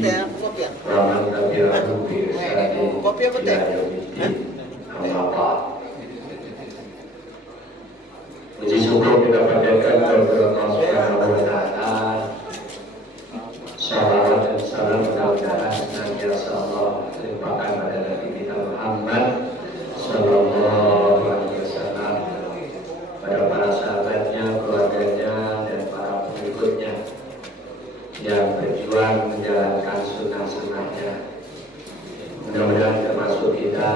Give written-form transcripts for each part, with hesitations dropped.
teh? Kopi ya? Kopi apa teh? Puji syukur kita panjatkan kepada Allah Subhanahu wa Ta'ala. Salawat dan salam mudah-mudahan senantiasa Allah limpahkan pada Nabi kita Muhammad Sallallahu Alaihi Wasallam, pada para sahabatnya, keluarganya, dan para pengikutnya yang berjuang menjalankan sunnah-sunnahnya. Mudah-mudahan termasuk kita,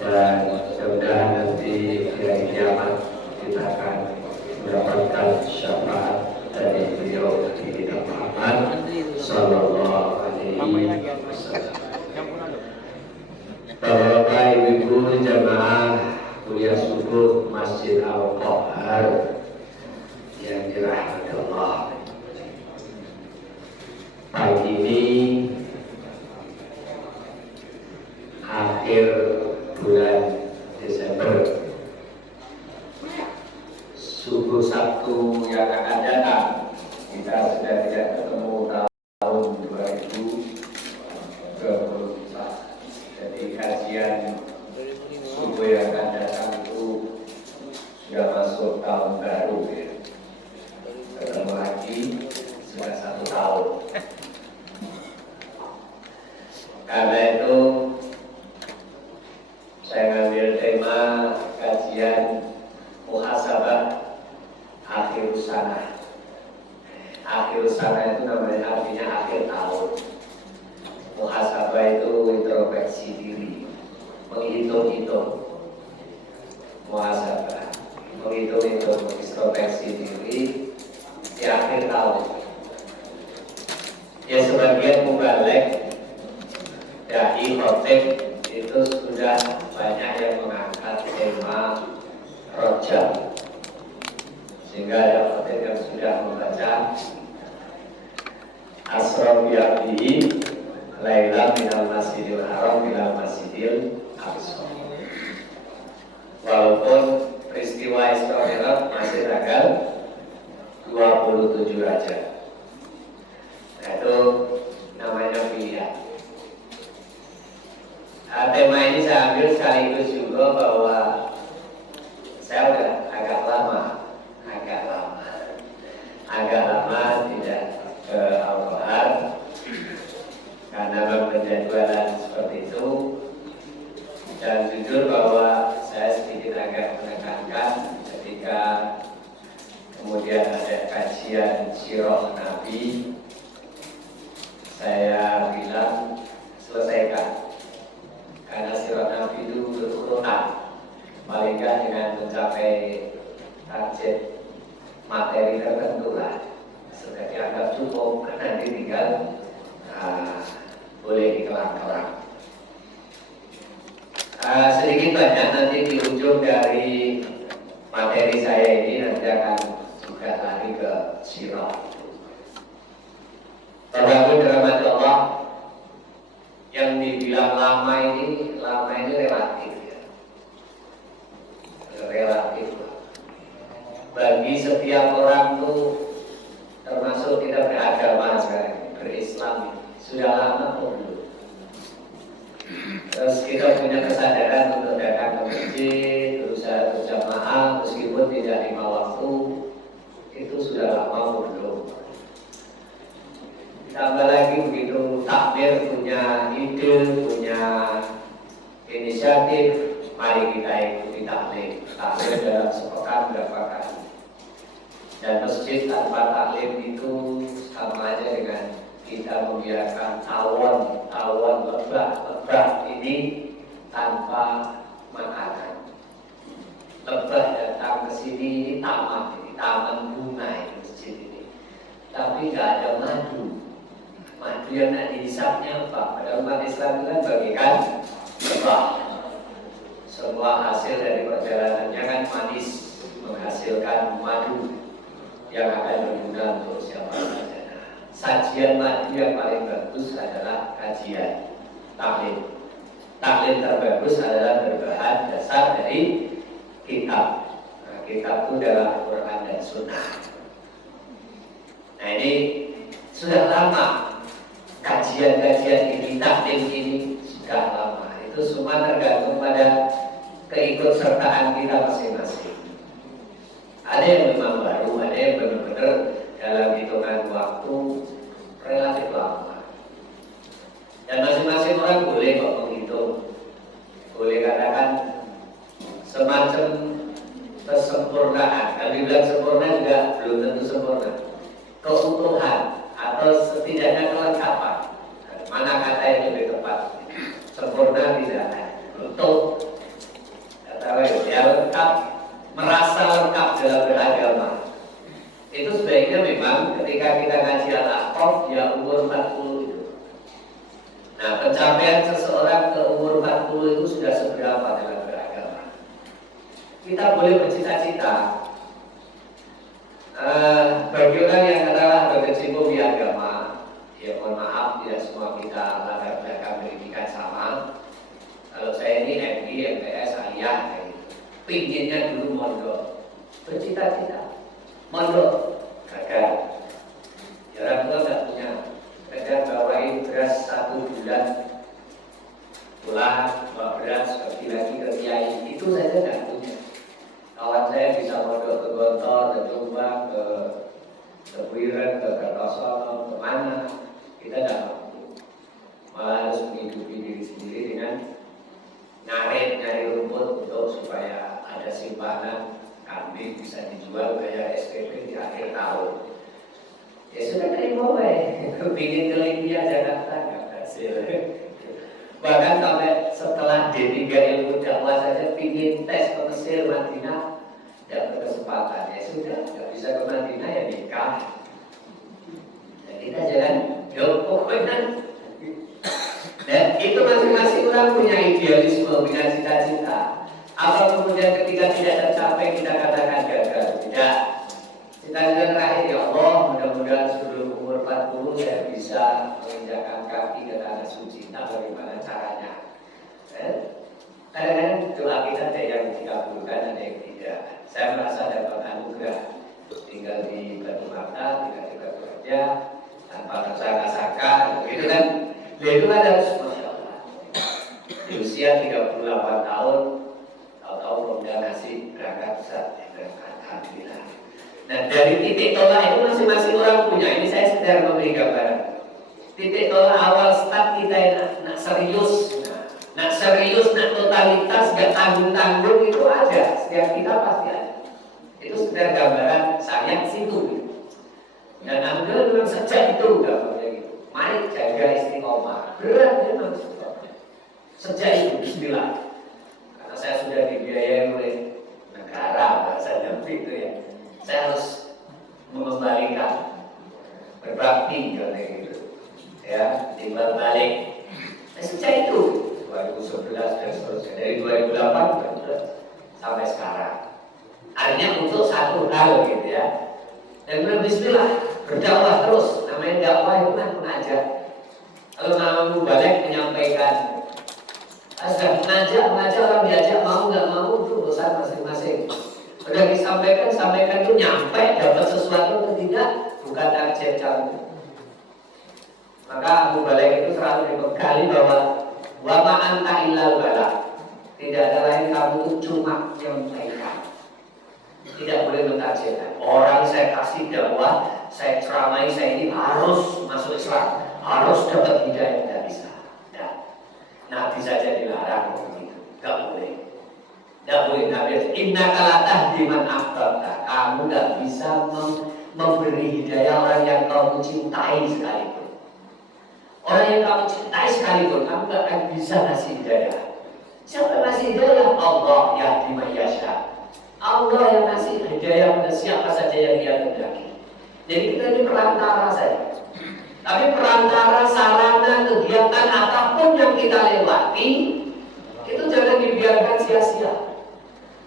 dan mudah-mudahan nanti di hari kiamat kita akan mendapatkan syafaat dari beliau Nabi kita Muhammad Sallallahu Alaihi Wasallam. Bapak Ibu jamaah kuliah subuh Masjid Al-Qahar yang dirahmati Allah, pagi ini akhir bulan Desember, subuh Sabtu yang akan datang kita sudah tidak ketemu tahun 2024. Jadi kajian subuh yang akan datang itu sudah masuk tahun baru ya. Ketemu lagi sudah 1 tahun. Karena itu saya ngambil tema kajian muhasabah akhir sana. Akhir sana itu namanya artinya akhir tahun. Muhasabah itu introspeksi diri, menghitung-hitung. Muhasabah, menghitung-hitung, introspeksi diri di akhir tahun. Ya sebagian mubalik, dai, khotib itu sudah banyak yang mengangkat tema Rajab, sehingga ada khotib yang sudah membaca Asra bi abdihi laila minal masjidil haram ila masjidil aqsa. Walaupun peristiwa Isra Mi'raj masih tanggal 27 Rajab. Nah, itu namanya pilihan. Tema ini saya ambil sekaligus juga bahwa saya udah agak lama tidak ke Al-Qahar karena berjadwalan seperti itu, dan jujur bahwa saya sedikit agak menekankan ketika kemudian ada kajian sirah Nabi, saya bilang selesaikan. Karena sirah Nabi itu berurutan, paling nggak dengan mencapai target materi tertentu lah, sudah dianggap cukup, nanti tinggal boleh dikelang-kelang. Sedikit banyak nanti di ujung dari materi saya ini nanti akan juga lari ke sirah. Bapak-Ibu dirahmati Allah, yang dibilang lama ini relatif ya. Relatif. Bagi setiap orang tuh, termasuk kita beragama sekarang, berislam, sudah lama pun belum. Terus kita punya kesadaran untuk datang ke masjid, berusaha berjamaah meskipun tidak 5 waktu, itu sudah lama pun belum. Tambah lagi begitu takbir punya ide, punya inisiatif, mari kita ikuti taklim. Taklim dalam sepekan berapa kali. Dan masjid tanpa taklim itu sama aja dengan kita membiarkan tawon lebah ini tanpa makanan. Lebah datang ke sini, taman bunga ini masjid ini, tapi nggak ada madu. Madu yang nak dihisapnya apa? Pada umat Islam itu kan bagikan lebah. Semua hasil dari perjalanannya kan manis, menghasilkan madu yang akan berguna untuk siapa saja. Sajian madu yang paling bagus adalah kajian taklim. Taklim terbagus adalah berbahan dasar dari kitab. Nah, kitab itu adalah Al-Quran dan Sunnah. Nah, ini sudah lama kajian-kajian ini, taklim ini sudah lama. Itu semua tergantung pada keikutsertaan kita masing-masing. Ada yang memang baru, ada yang benar-benar dalam hitungan waktu relatif lama. Dan masing-masing orang boleh kok menghitung, boleh katakan semacam kesempurnaan. Kalau dibilang sempurna juga belum tentu sempurna. Keutuhan atau setidaknya kelengkapan. Mana kata yang lebih tepat? Sempurna tidak, utuh, ya lengkap, merasa lengkap dalam beragama. Itu sebaiknya memang ketika kita ngaji Al-A'raf ya umur 40 itu. Nah, pencapaian seseorang ke umur 40 itu sudah seberapa dalam beragama? Kita boleh bercita-cita. Bagi orang yang adalah berkecimpung di agama, ya mohon maaf, tidak semua kita latar belakang pendidikan sama. Kalau saya ini MD, MTS, ayah, pinginnya dulu mondok, bercita-cita mondok, gagal. Ya orang tua nggak punya, kadang bawain beras 1 bulan, pulang bawa beras pergi lagi ke kiai, itu saja nggak punya. Kawan saya bisa mondok ke Gontor, ke Jombang, ke Buiren, ke Kertosono, kemana, kita nggak mampu. Malah harus menghidupi diri sendiri dengan nyari rumput untuk supaya ada simpanan kambing bisa dijual bayar SPP di akhir tahun. Ya sudah terima weh, kepingin ke Libya Jakarta nggak hasil. Bahkan sampai setelah D3 ilmu dakwah saja pingin tes ke Mesir, Madinah, tidak berkesempatan. Ya sudah, nggak bisa ke Madinah ya nikah. Dan kita jangan pokoknya. Dan itu masing-masing orang punya idealisme, punya cita-cita. Apa kemudian ketika tidak tercapai kita katakan gagal? Tidak. Cita-cita terakhir ya Allah, mudah-mudahan sebelum umur 40 saya bisa menginjakkan kaki ke tanah suci. Nah, bagaimana caranya? Kadang-kadang doa kita ada yang dikabulkan, ada yang tidak. Saya merasa dapat anugerah tinggal di Batu Mata, tinggal di Batu Raja, tanpa tersangka-sangka, gitu kan? Itu kan harus Masya Allah. Di usia 38 tahun, tahu-tahu pemuda nasi berangkat besar. Alhamdulillah. Nah, dari titik tolak itu masing-masing orang punya. Ini saya sekedar memberi gambaran. Titik tolak awal start kita nak serius, nak totalitas, gak tanggung-tanggung itu ada. Setiap kita pasti ada. Itu sekedar gambaran saya di situ. Dan Alhamdulillah memang sejak itu gambarnya gitu. Mari jaga istiqomah. Berat memang sejak itu bismillah. Karena saya sudah dibiayai oleh negara, bahasanya begitu ya. Saya harus mengembalikan, berbakti gitu. Ya, timbal balik. Sejak itu 2011 dan seterusnya, dari 2008 sampai sekarang. Artinya untuk satu hal gitu ya. Dan bismillah, berdakwah terus. Namanya dakwah itu kan mengajak. Kalau mau balik menyampaikan, sudah mengajak orang diajak mau nggak mau itu urusan masing-masing. Sudah sampaikan itu nyampe dapat sesuatu atau tidak bukan target kamu. Maka Abu Balik itu selalu dibekali bahwa wa ma anta illal balagh. Tidak ada lain, kamu itu cuma menyampaikan. Tidak boleh mentargetkan. Orang saya kasih dakwah, saya ceramai, saya ini harus masuk Islam, harus dapat hidayah, tidak bisa. Nah, Nabi saja dilarang begitu, tidak boleh. Tidak boleh Nabi. Innaka la tahdi man ahbabta. Kamu tidak bisa memberi hidayah orang yang kamu cintai sekalipun. Orang yang kamu cintai sekalipun, kamu tidak akan bisa ngasih hidayah. Siapa yang ngasih hidayah? Allah yahdi man yasha. Allah yang ngasih hidayah pada siapa saja yang Dia kehendaki. Jadi kita ini perantara saja. Tapi perantara, sarana, kegiatan apapun yang kita lewati itu jangan dibiarkan sia-sia.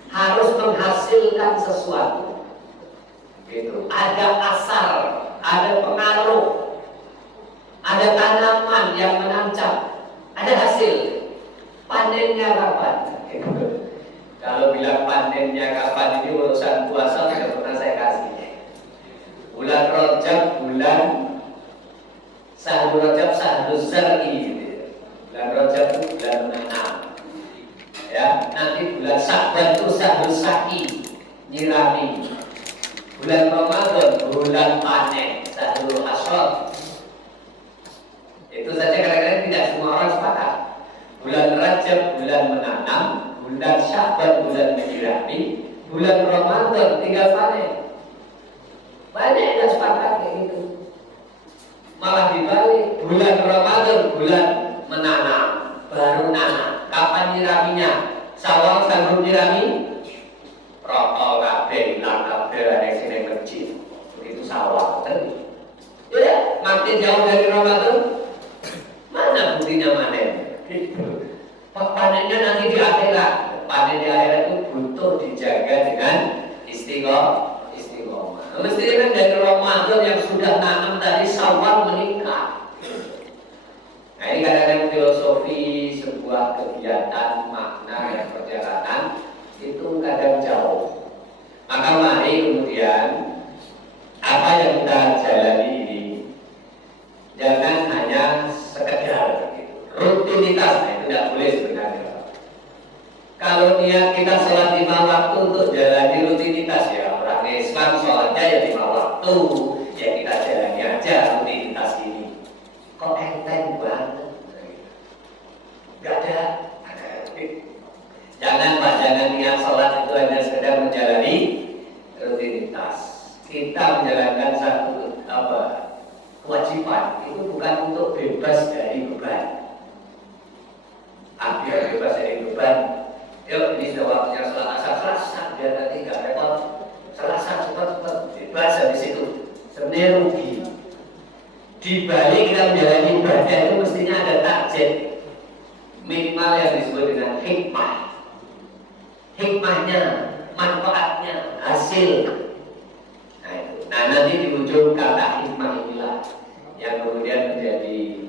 Harus menghasilkan sesuatu. Gitu. Ada asar, ada pengaruh, ada tanaman yang menancap, ada hasil. Panennya kapan? Kalau bilang panennya kapan ini urusan puasa tidak pernah saya kasih. Bulan Rajab, bulan sahru Rajab sahru zar'i gitu ya. Bulan Rajab itu bulan menanam ya. Nanti bulan Sya'ban itu sahru saki, nyirami. Bulan Ramadan bulan panen, sahru hasad. Itu saja kadang-kadang tidak semua orang sepakat. Bulan Rajab bulan menanam, bulan Sya'ban bulan menyirami, bulan Ramadan tinggal panen. Banyak yang sepakat kayak gitu. Malah dibalik, bulan Ramadan bulan menanam, baru nanam. Kapan nyiraminya? Sawal sanggup nyirami? Rokok kabeh, hilang kabeh, ada yang sini masjid. Itu sawal tadi. Ya, makin jauh dari Ramadan, mana buktinya panen? Panennya nanti di akhirat. Panen di akhirat itu butuh dijaga dengan istiqomah. Mestinya kan dari Ramadan yang sudah nanam tadi Syawal meningkat. Nah ini kadang-kadang filosofi sebuah kegiatan makna yang perjalanan itu kadang jauh. Maka mari kemudian apa yang kita jalani ini jangan hanya sekedar gitu. Rutinitas, nah itu tidak boleh sebenarnya. Kalau niat kita sholat 5 waktu untuk jalani rutinitas ya, orang Islam sholatnya ya 5 waktu, ya kita jalani aja rutinitas ini. Kok enteng banget? Gak ada. Jangan Pak, jangan niat sholat itu hanya sekedar menjalani rutinitas. Kita menjalankan satu kewajiban itu bukan untuk bebas dari beban. Biar bebas dari beban. Yuk, ini sudah waktunya sholat asar, Selasa, biar nanti nggak repot. Selasa cepat-cepat bebas habis itu. Sebenarnya rugi. Di balik kita menjalani ibadah itu mestinya ada target minimal yang disebut dengan hikmah. Hikmahnya, manfaatnya, hasil. Nah, itu. Nah nanti di ujung kata hikmah inilah yang kemudian menjadi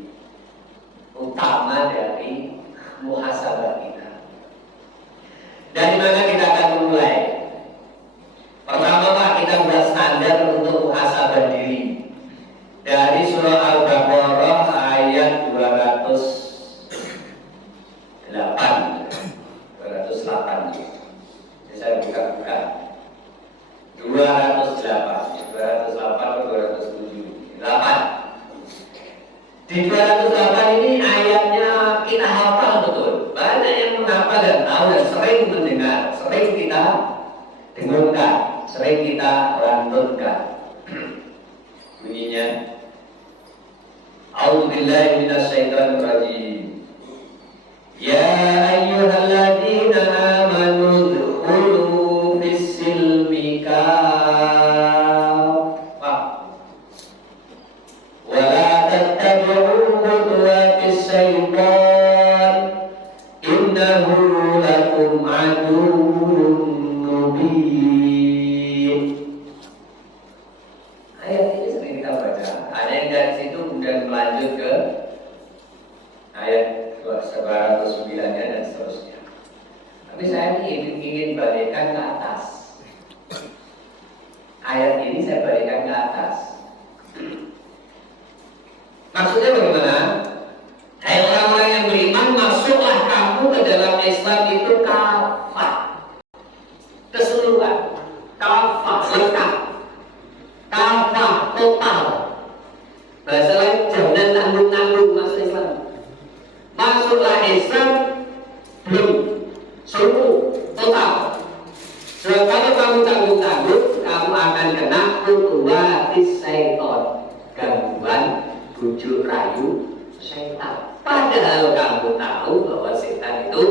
utama dari muhasabah kita. Dari mana kita akan memulai? Pertama Pak, kita buat standar untuk muhasabah diri. Dari surah Al-Baqarah ayat 208. Saya buka-buka. 208 atau 207. 8. Di 208 ini ayatnya kita hafal betul. Banyak yang menghafal dan tahu dan sering mendengar, sering kita dengungkan, sering kita lantunkan. Bunyinya A'udzubillahi minasyaitonir rajim. Ya ayyuhalladzina amanu udkhulu fis-silmi kaffah wa la tattabi'u khutuwatis syaitan innahu lakum aduwwun mubin. Ayat ini sering kita baca. Ada yang dari situ kemudian melanjut ke ayat 109 dan seterusnya. Tapi saya ingin balikkan ke atas. Ayat ini saya balikkan ke atas. Maksudnya bagaimana? Hai orang-orang yang beriman, masuklah kamu ke dalam Islam itu kafah, keseluruhan, kafah lengkap, kafah total. Bahasa lain jangan tanggung-tanggung masuk Islam. Masuklah Islam belum seluruh total. Sebab kalau kamu tanggung-tanggung, kamu akan kena khutuwatis syaitan, gangguan bujuk rayu syaitan. Padahal kamu tahu bahwa setan itu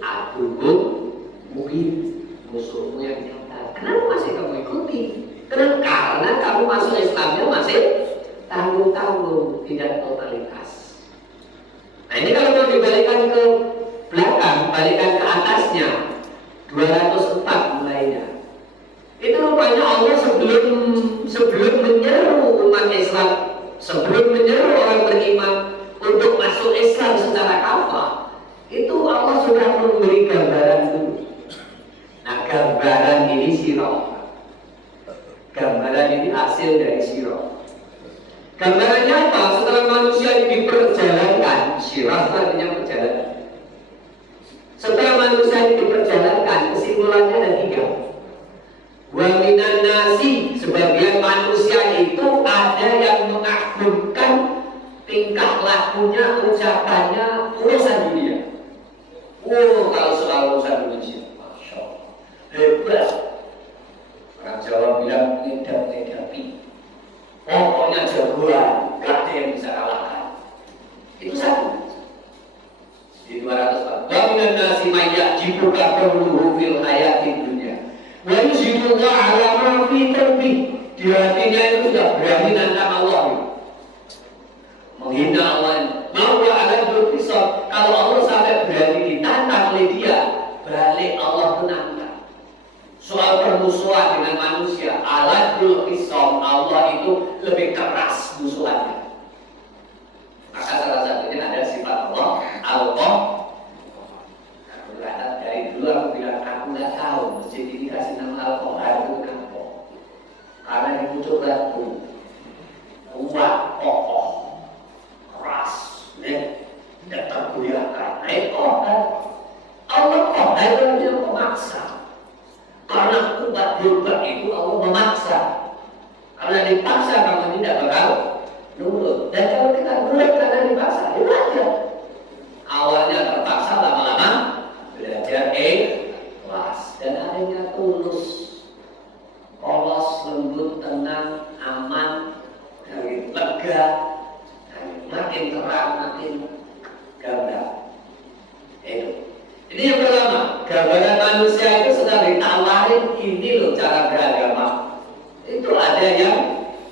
aduhum mubin, musuhmu yang nyata. Kenapa masih kamu ikuti? Karena kamu masuk Islamnya masih tanggung-tanggung, tidak totalitas. Nah ini kalau mau dibalikan ke belakang, balikan ke atasnya 204 mulainya. Itu rupanya Allah sebelum menyeru umat Islam, sebelum menyeru orang beriman untuk masuk Islam secara kafah, itu Allah sudah memberi gambaran dulu. Nah gambaran ini sirah. Gambaran ini hasil dari sirah. Gambarannya apa? Setelah manusia ini diperjalankan, syirah artinya perjalanan. Setelah manusia ini diperjalankan, kesimpulannya ada 3. Wa minan nasi, sebagian manusia itu ada yang mengagumkan tingkah lakunya, ucapannya, urusan dunia. Oh, kalau soal urusan dunia, Masya Allah, hebat. Orang Jawa bilang ngedap-ngedapi. Pokoknya jagoan, gak ada yang bisa kalahkan. Itu satu. Di 200 wa minan nasi may ya'jibuka qawluhu fil hayati dunya wa yuzhidullah ala ma fi qalbi. Di hatinya itu sudah berani nantang Allah, menghina Allah. Mau ada berpisah. Kalau Allah sampai berani ditantang oleh dia, balik Allah menantang. Soal permusuhan dengan manusia, aladul qisam, Allah itu lebih keras musuhannya. Maka salah satunya ada sifat Allah, Allah. Dari dulu aku bilang, aku nggak tahu masjid ini kasih nama Al-Qur'an itu kenapa. Karena ini butuh batu, kuat, kokoh, keras, tidak tergoyahkan. Nah itu Allah kok itu memaksa. Karena kuat hebat itu Allah memaksa. Karena dipaksa kamu tidak bakal nurut. Dan kalau kita nurut karena dipaksa, ya wajar. Awalnya terpaksa, lama-lama belajar ikhlas dan akhirnya tulus, polos, lembut, tenang, aman, dari lega, makin terang, makin gamblang. Itu. Ini yang pertama, gambaran manusia itu sedang ditawarin, ini loh cara beragama. Itu ada yang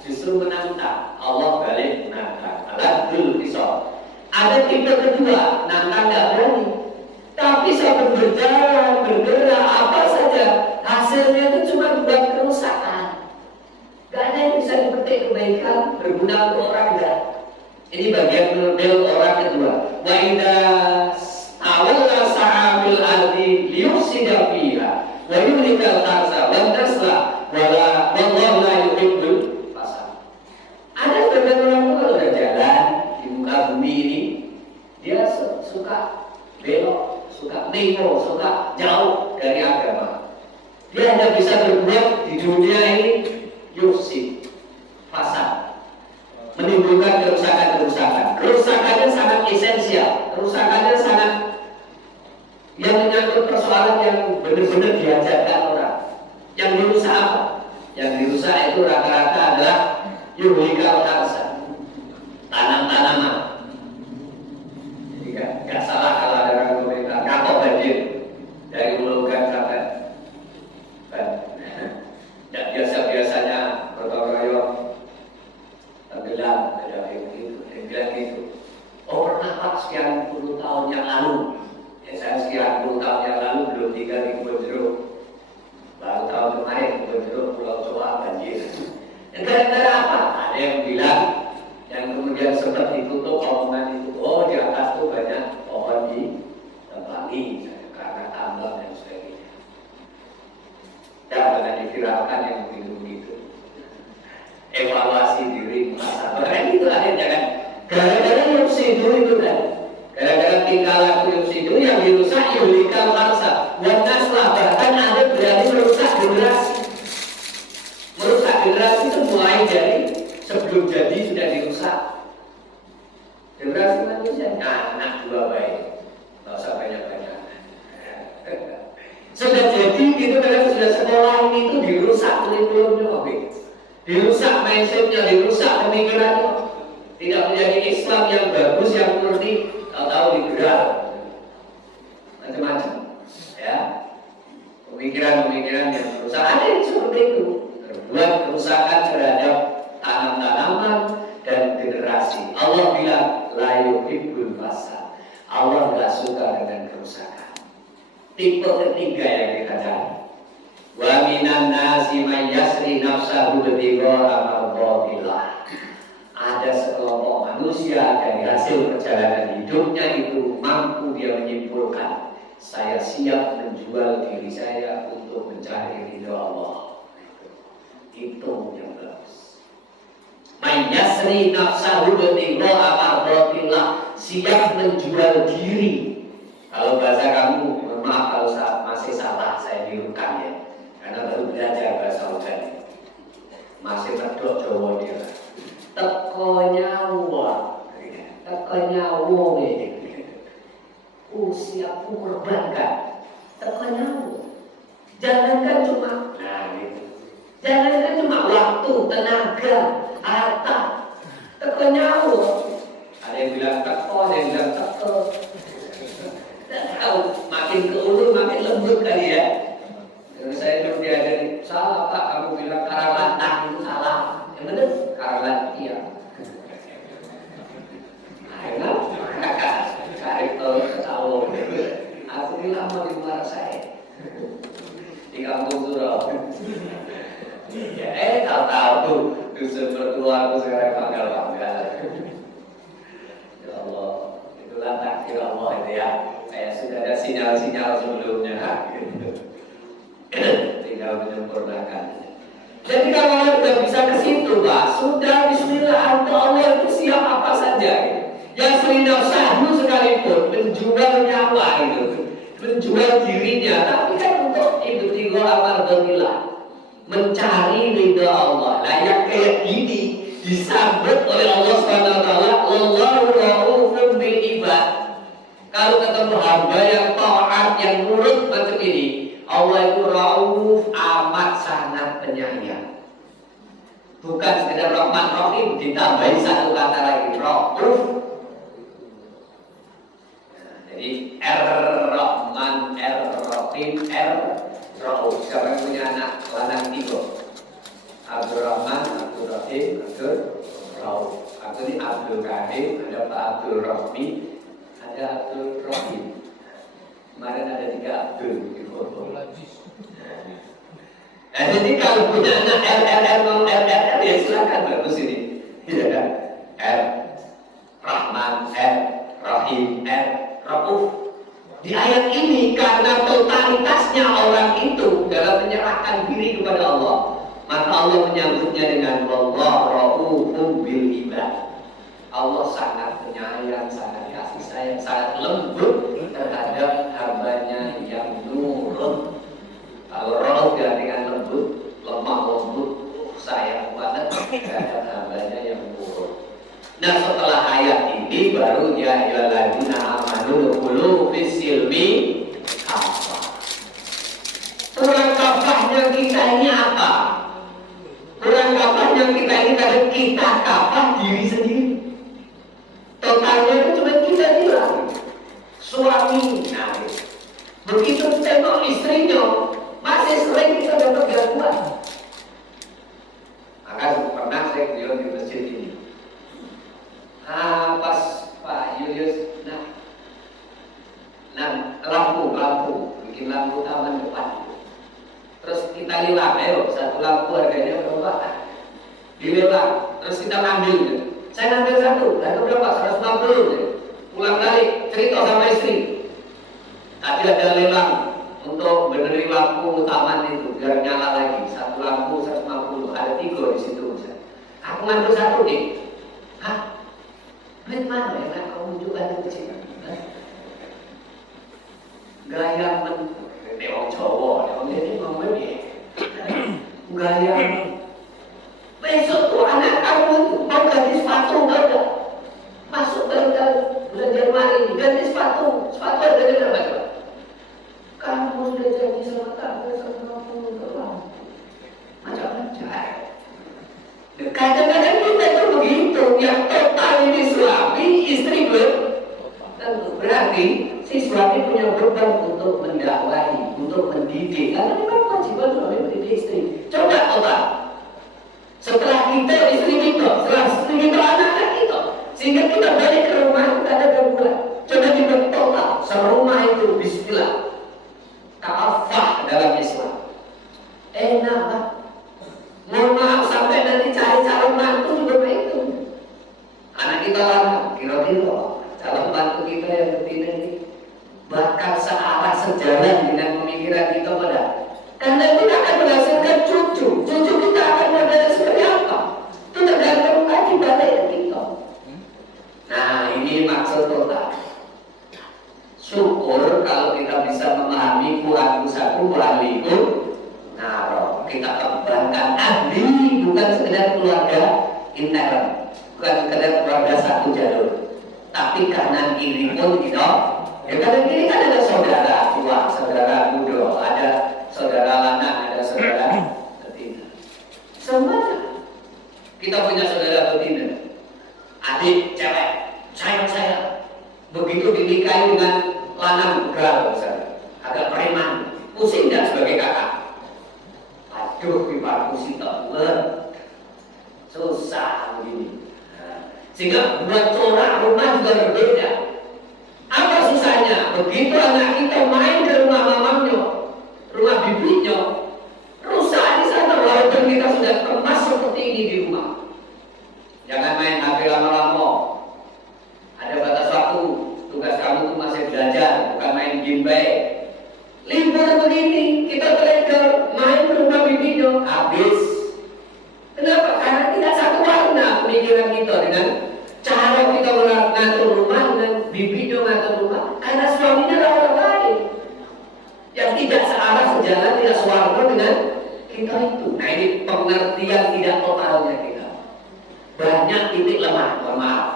justru menantang, Allah balik menantang. Aladul qisam. Ada tipe kedua, nantang gak berani, tapi sampai berjalan, bergerak, apa saja, hasilnya itu cuma buat kerusakan. Gak ada yang bisa dipetik kebaikan, berguna untuk orang, enggak. Ini bagian model orang kedua. Wa idza awalla sa'amil ardi liyufsida fiha wa yuhlikal harsa wan nasla wala wallahu la yuhibbul fasad. Ada sebagian orang itu kalau udah jalan di muka bumi ini, dia suka belok, suka nengok, suka jauh dari agama. Dia hanya bisa berbuat di dunia ini yufsid, fasad, menimbulkan kerusakan-kerusakan. Kerusakannya sangat esensial, kerusakannya sangat yang menyangkut persoalan yang benar-benar diajarkan orang. Yang dirusak apa? Yang dirusak itu rata-rata adalah yuhlikal harsa, tanam-tanaman. Jadi gak salah kalau ada orang komentar kapok banjir dari Ulugan sampai dan biasa-biasanya gotong royong tenggelam, ada yang gitu. Oh pernah Pak sekian puluh tahun yang lalu. Saya sekian puluh tahun yang lalu belum tinggal di Kebun Jeruk. Baru tahun kemarin Kebun Jeruk Pulau Soa banjir. Gara-gara apa? Ada yang bilang, yang kemudian sempat ditutup omongan itu. Oh di atas tuh banyak pohon di tembangi karena tambang dan sebagainya. Jangan diviralkan yang begitu-begitu. Evaluasi diri masa. Bahkan itu akhirnya kan. Gara-gara yufsidu itu kan. Gara-gara tingkah laku yufsidu yang dirusak yuhlikal harsa wan nasla, bahkan ada berani merusak generasi. Merusak generasi itu mulai dari sebelum jadi sudah dirusak. Generasi manusia, anak dua baik, nggak usah banyak-banyak. Sudah jadi gitu kan, sudah sekolah ini itu dirusak kurikulumnya, dirusak mindsetnya, dirusak pemikirannya. Tidak menjadi Islam yang bagus, yang murni, tahu-tahu digerak macam-macam, ya. Pemikiran-pemikiran yang rusak ada yang seperti itu, terbuat kerusakan terhadap tanam-tanaman dan generasi. Allah bilang la yuhibbul fasad. Allah tidak suka dengan kerusakan. Tipe ketiga yang dikatakan, wa minan nasi may yasri nafsahu bitigha'a mardhatillah. Ada sekelompok manusia dari hasil perjalanan hidupnya itu mampu dia menyimpulkan, saya siap menjual diri saya untuk mencari ridho Allah. Itu yang bagus. May yasri yasri nafsahu bintigha amardhatillah, siap menjual diri. Kalau bahasa kamu, maaf kalau masih salah saya nirukan ya, karena baru belajar bahasa Udan, masih medok Jawa dia. Teko nyawa nih, siap korbankan. Teko nyawa. Jangankan cuma, jangankan cuma waktu, tenaga, harta, teko nyawa. Ada yang bilang teko, ada yang bilang teko. Tidak tahu, makin ke ulur makin lembut kali ya. Terus saya dulu diajari, salah Pak, kamu bilang Karanglatang itu salah. Yang benar Karanglatang, iya. Akhirnya kakak cari tahu. Aku ini lama di luar saya di kampung Surau. Ya tahu tuh dusun mertua aku sekarang panggal. Ya Allah, itulah takdir Allah itu ya. Kayak sudah ada sinyal-sinyal sebelumnya, gitu. Tinggal menyempurnakan. Jadi kalau orang sudah bisa ke situ, Pak, sudah Bismillah, Allah itu siap apa saja. Gitu. Yang sering sahmu sekalipun menjual nyawa itu, menjual dirinya, tapi kan untuk ibtigha amardhatillah, mencari ridha Allah. Nah yang kayak gini disambut oleh Allah SWT. Wallahu ra'ufun bil ibad. Kalau ketemu hamba yang taat, yang nurut macam ini, Allah itu rauf, amat sangat penyayang. Bukan sekedar Rahman Rahim, ditambahi satu kata lagi, rauf. Jadi R-Rahman, R-Rahim, R-Rauf. Siapa yang punya anak lanang 3? Abdul Rahman, Abdul Rahim, Abdul Rauf. Aku ini Abdul Karim, ada Pak Abdul Rahmi, ada Abdul Rahim. Kemarin ada 3 Abdul di foto. Nah, jadi kalau punya anak R, mau R, ya silakan bagus ini. Iya kan? R, Rahman, R, Rahim, R, Rauf. Di ayat ini karena totalitasnya orang itu dalam menyerahkan diri kepada Allah, maka Allah menyambutnya dengan wallahu raufun bil ibad. Allah sangat penyayang, sangat kasih sayang, sangat lembut terhadap hambanya yang nurut. Kalau rauf dengan lembut, lemah lembut, sayang banget terhadap hambanya yang nurut. Nah setelah ayat ini baru ya ayyuhalladzina amanu udkhulu fis silmi kafah. Kurang kafahnya kita ini apa? Kurang kafahnya kita ini kadang kita kafah diri sendiri. Totalnya itu cuma kita bilang suami. Nah, begitu tengok istrinya masih sering kita dapat gangguan. Maka pernah saya beliau di masjid ini. Pas Pak Julius, lampu, bikin lampu taman depan. Terus kita lelang, ayo satu lampu harganya berapa? Dilelang, terus kita ngambil. Saya ngambil satu, harga berapa? 150. Pulang balik, cerita sama istri. Tadi ada lelang untuk benerin lampu taman itu, biar nyala lagi. Satu lampu 150, ada 3 di situ. Aku ngambil satu deh. Hah? Duit mana yang kamu tunjukkan ke sini? Gaya orang Jawa, orang ini ngomong ini. Gaya besok tuh anak kamu mau ganti sepatu enggak? Masuk bulan Januari ini ganti sepatu harganya berapa? Kamu sudah janji sama kamu 150 doang. Macam-macam. Kadang-kadang kita itu begitu, yang total ini suami, istri berarti si suami punya beban untuk mendakwai, untuk mendidik. Karena memang kewajiban suami mendidik istri. Coba total. Setelah kita istri kita, setelah istri kita anak-anak kita, sehingga kita balik ke rumah kita ada gangguan. Coba kita total, serumah itu bismillah. Kafah dalam Islam. Enak lah. Mohon maaf sampai nanti cari calon mantu juga begitu. Anak kita lama, kira-kira calon mantu kita yang betina ini bakal searah sejalan dengan pemikiran kita pada. Karena kita akan menghasilkan cucu kita akan modalnya seperti apa? Itu tergantung lagi balik kalau kita bisa memahami Quran satu waliku naro, kita kembangkan ahli, bukan sekedar keluarga intern, bukan sekedar keluarga satu jalur, tapi kanan kiri pun kita. Ya kanan kiri kan ada saudara tua, saudara muda, ada saudara lanang, ada saudara betina. Semuanya kita punya saudara betina, adik cewek, sayang. Begitu dinikahi dengan lanang begal misalnya, agak preman, pusing nggak sebagai kakak? Aduh, pipa pusing tak buat, susah begini. Sehingga buat orang rumah juga berbeda. Apa susahnya? Begitu anak kita main ke rumah mamanya, rumah bibinya, rusak di sana walaupun kita sudah kemas seperti ini di rumah. Jangan main HP lama-lama. Ada batas waktu. Tugas kamu tuh masih belajar, bukan main game baik. Libur begini, kita trader, main ke rumah bibinya, habis. Kenapa? Karena tidak satu warna pemikiran kita dengan cara kita mengatur rumah dengan bibinya mengatur rumah. Karena suaminya adalah orang lain yang tidak searah, sejalan, tidak sewarna dengan kita itu. Nah ini pengertian tidak totalnya kita. Banyak titik lemah, mohon maaf.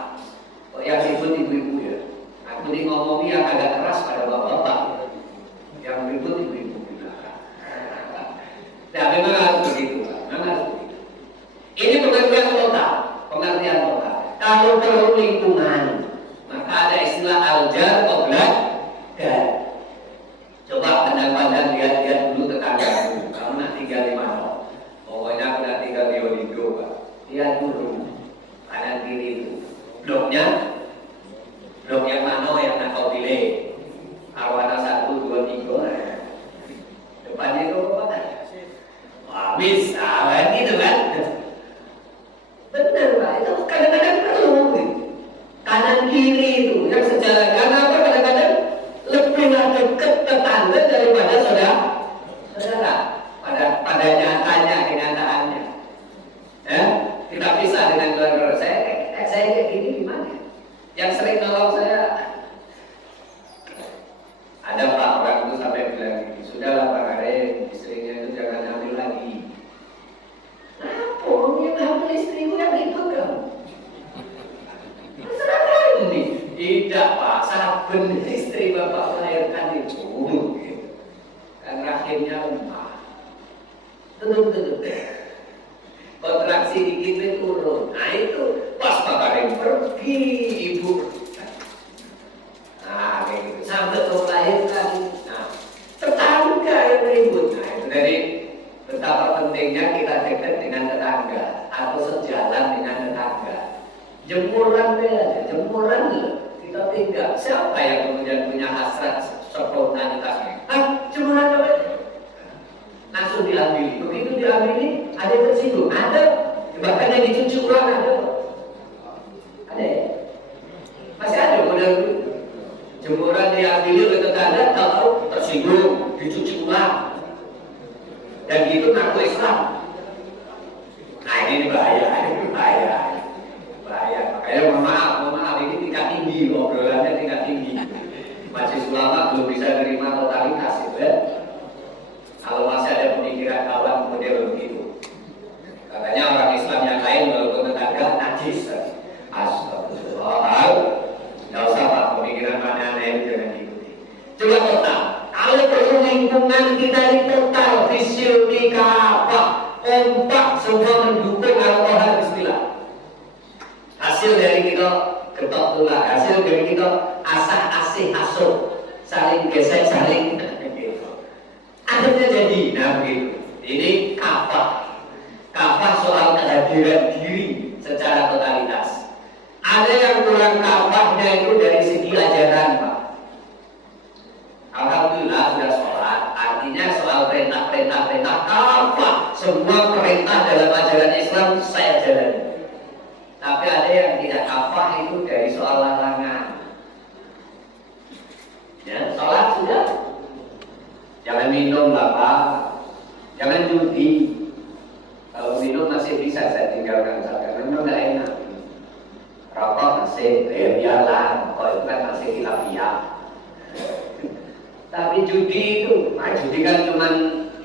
Kok yang ribut ibu-ibu ya? Aku ngomongi yang agak keras pada bapak-bapak. Yang ribut ibu-ibu juga. Nah memang harus begitu, memang harus begitu. Ini pengertian total, pengertian total. Kalau perlu lingkungan, maka ada istilah aljar, oblak, dan coba pandang-pandang lihat-lihat dulu tetanggamu. Kamu nak tinggal di mana? Pokoknya aku nak tinggal di Olindo, Pak. Lihat dulu kanan kiri itu. Blok yang mana yang nak kau pilih? Arwana 1, 2, 3. Depannya itu apa? Habis, gitu kan? Benar Pak, itu kadang-kadang perlu. Kanan kiri itu yang sejalan. Karena apa? Kadang-kadang lebih dekat tetangga daripada saudara. Pada nyatanya, kenyataannya. Ya, kita pisah dengan keluarga. Saya kayak gini gimana? Yang sering nolong saya ada Pak, orang itu sampai bilang gini, sudahlah Pak Karim, istrinya itu jangan hamil lagi. Apa? Yang hamil istrimu yang itu kan? Masalah ini? Tidak Pak, saben istri Bapak melahirkan itu kan rahimnya lemah. Tentu. Kontraksi dikit itu turun. Nah itu pas Pak Karim pergi ibu. Nah kayak gitu. Sampai tuh melahirkan. Nah tetangga yang ribut. Nah itu dari betapa pentingnya kita dekat dengan tetangga atau sejalan dengan tetangga. Jemuran aja, jemuran kita tinggal. Siapa yang kemudian punya hasrat spontanitas? Jemuran apa? Langsung diambil. Begitu diambil ini ada yang tersinggung, ada. Bahkan yang dicuci ulang ada. Ada ya? Masih ada model jemuran diambil oleh tetangga, tahu tersinggung, dicuci ulang. Dan gitu ngaku Islam. Nah ini bahaya. Makanya mohon maaf ini tingkat tinggi, obrolannya tingkat tinggi. Majelis ulama belum bisa menerima totalitas itu ya. Kalau masih ada pemikiran kawan model begitu, katanya orang Islam yang lain walaupun tetangga najis. Astagfirullah. Nggak usah Pak, pemikiran mana lain jangan diikuti. Coba total. Kalau perlu lingkungan kita ini total, visionika apa, kompak semua mendukung Al-Quran Bismillah. Hasil dari kita ketok tulah, hasil dari kita asah-asih asuh, saling gesek, saling akhirnya jadi, nah begitu. Ini kafah soal kehadiran diri secara totalitas. Ada yang kurang kafahnya itu dari segi ajaran Pak. Alhamdulillah sudah sholat, artinya soal perintah kafah. Semua perintah dalam ajaran Islam saya jalani. Tapi ada yang tidak kafah itu dari soal larangan. Ya, sholat sudah. Jangan minum lah Pak, jangan judi. Kalau minum masih bisa saya tinggalkan saja, minum nggak enak. Rokok masih, biarlah, rokok itu kan masih khilafiyah. Tapi judi itu, judi kan cuma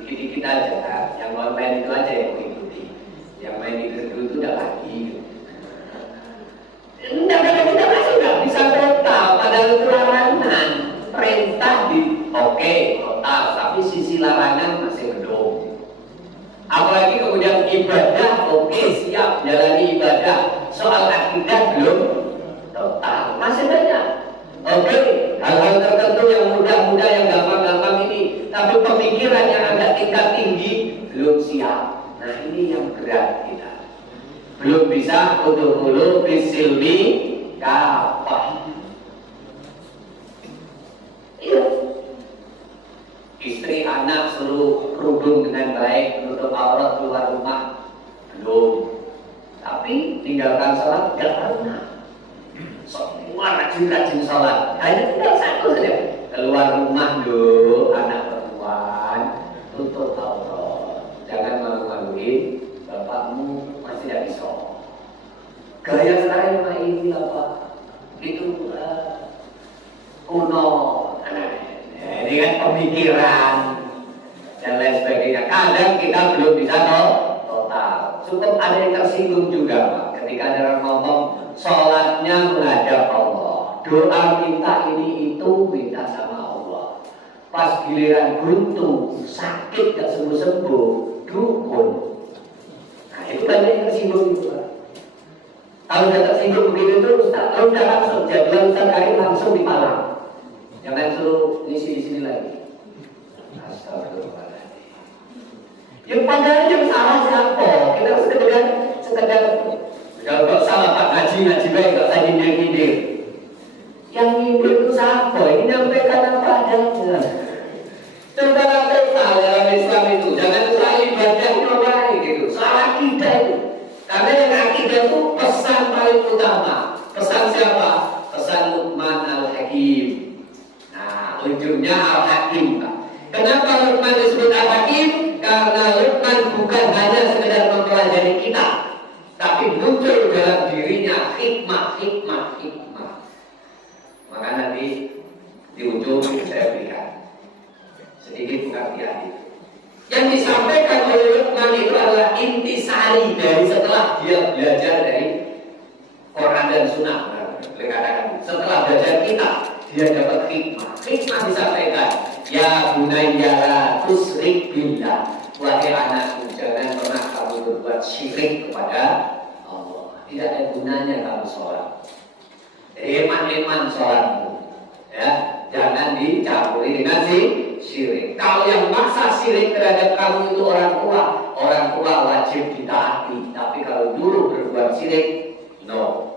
dikit-dikit aja, yang online itu aja yang mengikuti. Yang main di gerdu itu udah lagi. Enggak, kita masih nggak bisa total, padahal itu larangan. Perintah oke, total, tapi sisi larangan masih belum. Apalagi kemudian ibadah, oke, siap jalani ibadah. Soal akidah belum total, masih banyak. Oke, hal-hal tertentu yang mudah-mudah, yang gampang-gampang ini, tapi pemikiran yang agak tingkat tinggi belum siap. Nah ini yang berat kita. Belum bisa udhulu bisilmi kafah. Iya. Istri, anak suruh kerudung dengan baik, menutup aurat keluar rumah, belum. Tapi tinggalkan sholat gak pernah. Semua rajin-rajin sholat, hanya tinggal satu saja. Keluar rumah dulu, anak perempuan, tutup aurat. Jangan malu-maluin, bapakmu masih tidak bisa. Gaya saya mah ini apa? Itu kuno. Ini kan pemikiran dan lain sebagainya. Kadang kita belum bisa total. Cukup ada yang tersinggung juga, Pak. Ketika ada orang ngomong sholatnya menghadap Allah, doa minta ini itu minta sama Allah. Pas giliran buntu, sakit gak sembuh-sembuh, dukun. Nah itu banyak yang tersinggung itu, Pak. Kalau sudah tersinggung begitu itu, Ustaz, udah langsung jadwal Ustaz Karim langsung dipalang. Jangan suruh ngisi di sini lagi. Astagfirullahaladzim. Yang padahal yang salah siapa? Kita sekedar kalau salah Pak ngaji baik, nggak usah nyindir. Yang nyindir itu siapa? Ini nyampaikan apa adanya. Coba total dalam Islam itu, jangan salah ibadah itu gitu, salah kita itu. Karena yang akidah itu pesan paling utama. Pesan siapa? Pesan Luqman Al-Hakim. Nah, ujungnya Al-Hakim, Pak. Kenapa Luqman disebut Al-Hakim? Karena Luqman bukan hanya sekedar mempelajari kitab, tapi muncul dalam dirinya hikmah. Maka nanti di ujung saya berikan sedikit pengertian itu. Yang disampaikan oleh Luqman itu adalah intisari dari setelah dia belajar dari Quran dan Sunnah. Setelah belajar kitab, dia dapat hikmah. Hikmah disampaikan, ya bunayya la tusyrik billah. Wahai anakku, jangan pernah kamu berbuat syirik kepada Allah. Tidak ada gunanya kamu sholat. Eman-eman sholatmu, ya, jangan dicampuri dengan syirik. Kalau yang maksa syirik terhadap kamu itu orang tua wajib ditaati. Tapi kalau dulu berbuat syirik, no.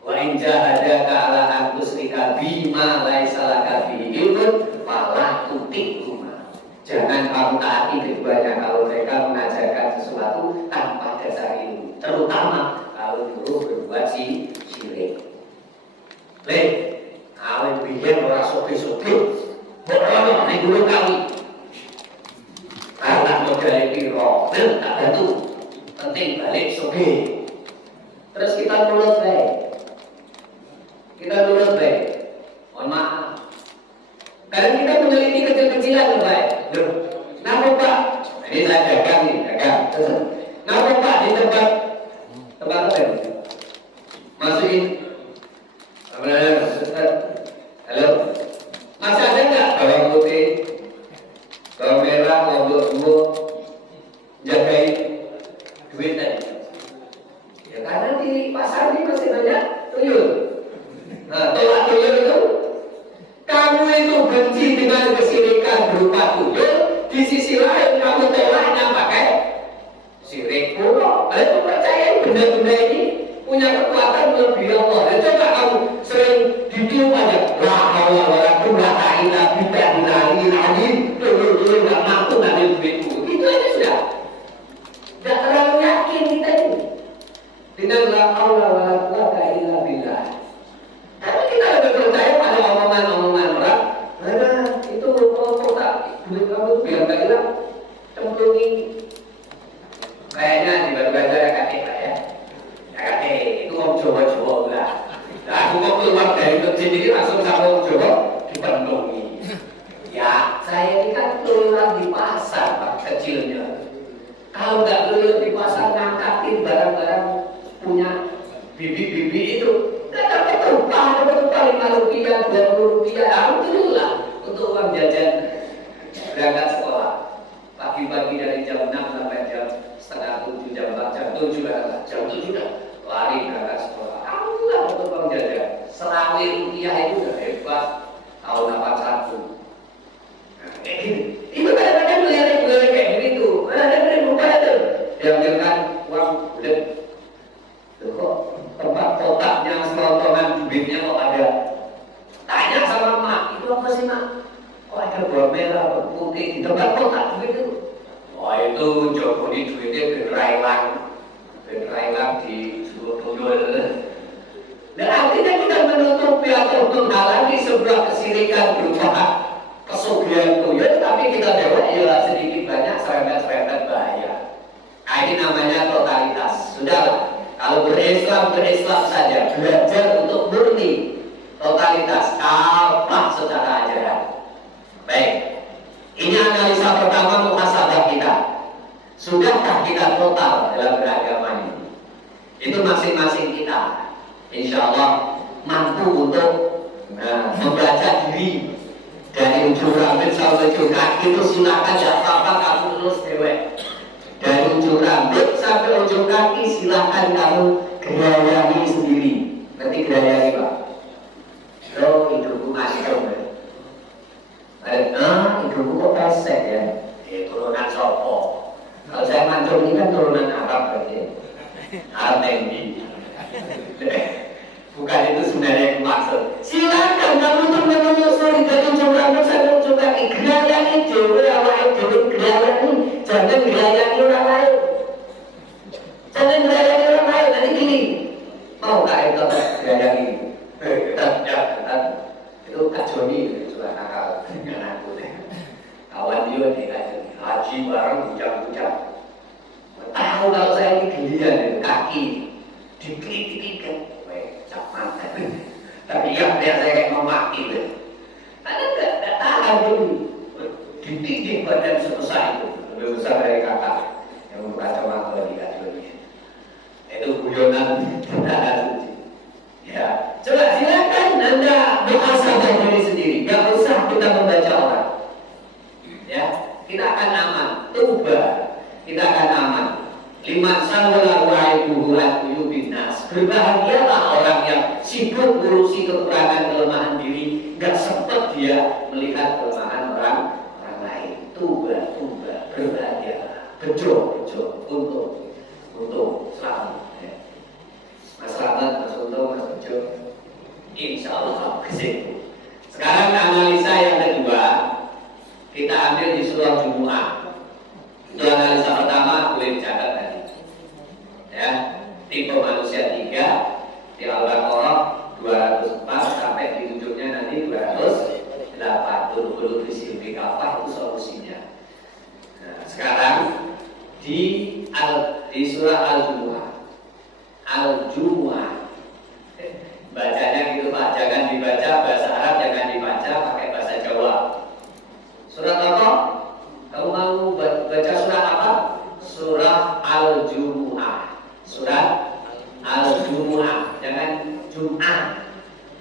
Wa in jahadaka ala an tusyrika bima laisa laka bihi ilmun fala tuti'huma. Jangan kamu taati keduanya kalau mereka mengajarkan sesuatu tanpa dasar ilmu, terutama kalau dulu berbuat syirik. Awet biyen ora soge-soge. Ora nek dulu kami. Anak modal piro, tak bantu. Penting balik soge. Terus kita nurut baik. Mohon maaf. Kadang kita meneliti kecil-kecilan baik. Kenapa Pak? Ini saya dagang. Kenapa Pak di tempat apa ini? Masukin. Halo. Masih ada nggak bawang putih, bawang merah, lombok, jagain duit tadi? Ya karena di pasar ini masih banyak tuyul. Nah, tolak tuyul itu, kamu itu benci dengan kesyirikan berupa tuyul, di sisi lain kamu tolaknya pakai syirik pula. Lalu percaya benda-benda ini punya kekuatan melebihi Allah. Dan coba kamu sering ditiup aja, la haula wala quwwata illa billahil azim. Tuyul nggak mampu ngambil duitku. Itu aja sudah. Tidak terlalu yakin kita ini dengan la haula wala quwwata illa billah. Tapi kita lebih percaya pada omongan-omongan orang. Nah, itu kotak duit kamu biar nggak hilang, cemplungi. Kayaknya di batu-batu ada kakek lah ya. Kakek itu om Jawa lah. Nah, aku mau keluar dari masjid ini langsung sama om Jawa dipenuhi. bibi-bibi itu nggak dapat upah 5 rupiah, 20 rupiah, alhamdulillah untuk uang jajan berangkat sekolah. Pagi-pagi dari jam 6 sampai jam setengah 7, jam 4, jam 7 jam 7 dah lari berangkat sekolah. Alhamdulillah untuk uang jajan. Selawi rupiah itu udah hebat. Tahun 81. Nah, kayak gini. Itu kadang-kadang beli kayak begitu. Ada beribu itu. Diambilkan uang bulat. Loh kok tempat kotaknya selontongan duitnya kok ada? Tanya sama mak, itu apa sih mak? Kok ada bola merah, putih di tempat kotak duit itu? Oh itu Joko ini duitnya berailang di Surabaya. Dan artinya kita menutupi atau menghalangi sebuah kesirikan berupa kesugihan itu ya, tapi kita jawab ya sedikit banyak serempet bahaya. Nah, ini namanya totalitas. Sudahlah. Kalau berislam saja, belajar untuk murni totalitas, apa secara ajaran. Baik, ini analisa pertama muhasabah kita. Sudahkah kita total dalam beragama ini? Itu masing-masing kita, insya Allah mampu untuk membaca diri dari ujung rambut sampai ujung kaki itu silakan ya apa kamu terus dewek. Dari ujung rambut sampai ujung kaki silahkan kamu gerayani sendiri. Nanti gerayani Pak. Oh hidupku macam hidupku kok pesek ya. Turunan sopo. Kalau saya mancung ini kan turunan Arab berarti. Arab Tendi. Bukan itu sebenarnya yang maksud. Silakan kamu untuk menyusuri dari ujung rambut sampai ujung kaki. Gerayani dewe awal dewe gerayani. Jangan gerayani orang lain. Jangan gerayani orang lain. Nanti gini, mau gak itu gerayani? Itu Kak Joni juga nakal dengan aku. Kawan dia nih haji bareng bujang-bujang. Tahu kalau saya ini gelian kaki dikit-dikit kan, cepat. Tapi ya biar saya kayak memaki deh. Karena nggak tahan dulu. Dididik badan selesai itu. Lebih besar dari kakak yang berkacamata di kajiannya. Itu guyonan tentara suci. Ya, coba silakan Anda muhasabah diri sendiri. Gak usah kita membaca orang. Ya, kita akan aman. Tuba, kita akan aman. Liman sawala wa'ibuhu al-uyubin nas. Berbahagialah orang yang sibuk ngurusi kekurangan kelemahan diri, gak sempat dia melihat kelemahan orang lain. Tuba, berbahagia, bejo untuk selamat. Mas Selamat, Mas Untung, Mas Bejo, insya Allah kesini. Sekarang analisa yang kedua, kita ambil di surah Jumu'ah. Itu analisa pertama boleh dicatat tadi. Ya, tipe manusia 3 di Al-Baqarah 204 sampai di ujungnya nanti 208. Dulu disimpi apa itu solusinya. Nah, sekarang di surah Al-Jumu'ah. Bacanya gitu Pak, jangan dibaca bahasa Arab, jangan dibaca pakai bahasa Jawa. Surat apa? Kamu mau baca surat apa? Surah Al-Jumu'ah. Surat Al-Jumu'ah, jangan Jum'ah.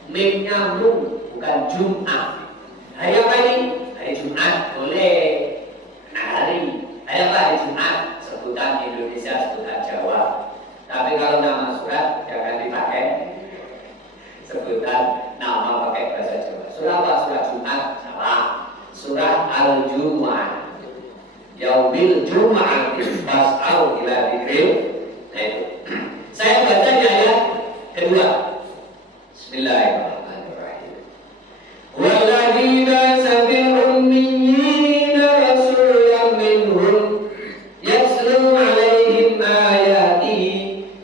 Mimnya mum, bukan Jum'ah. Hari apa ini? Hari Jumat, boleh. Hari apa hari Jumat? Sebutan Indonesia, sebutan Jawa. Tapi kalau nama surat jangan dipakai sebutan nama pakai bahasa Jawa. Surah apa? Surah Jumat, salah. Surah Al-Jumu'ah. Yaumil Jumu'ah fas'au ila dzikril. Nah itu. Saya baca ayat kedua. Bismillahirrahmanirrahim. Walladzina sabil ummiyina rasulan minhum yatlu 'alaihim ayati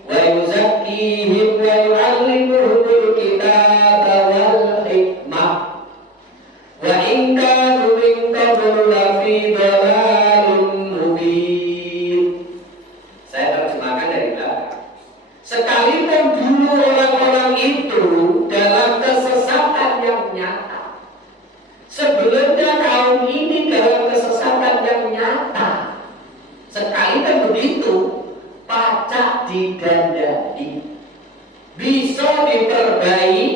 wa yuzakkihim wa yu'allimuhumul kitaba wal hikmah wa in kanu min qablu lafi dhalalin mubin. Saya terjemahkan dari belakang. Sekalipun dulu orang-orang itu dalam kesesatan yang nyata, sebelumnya kaum ini dalam kesesatan yang nyata, sekalipun begitu pacak digandani. bisa diperbaiki,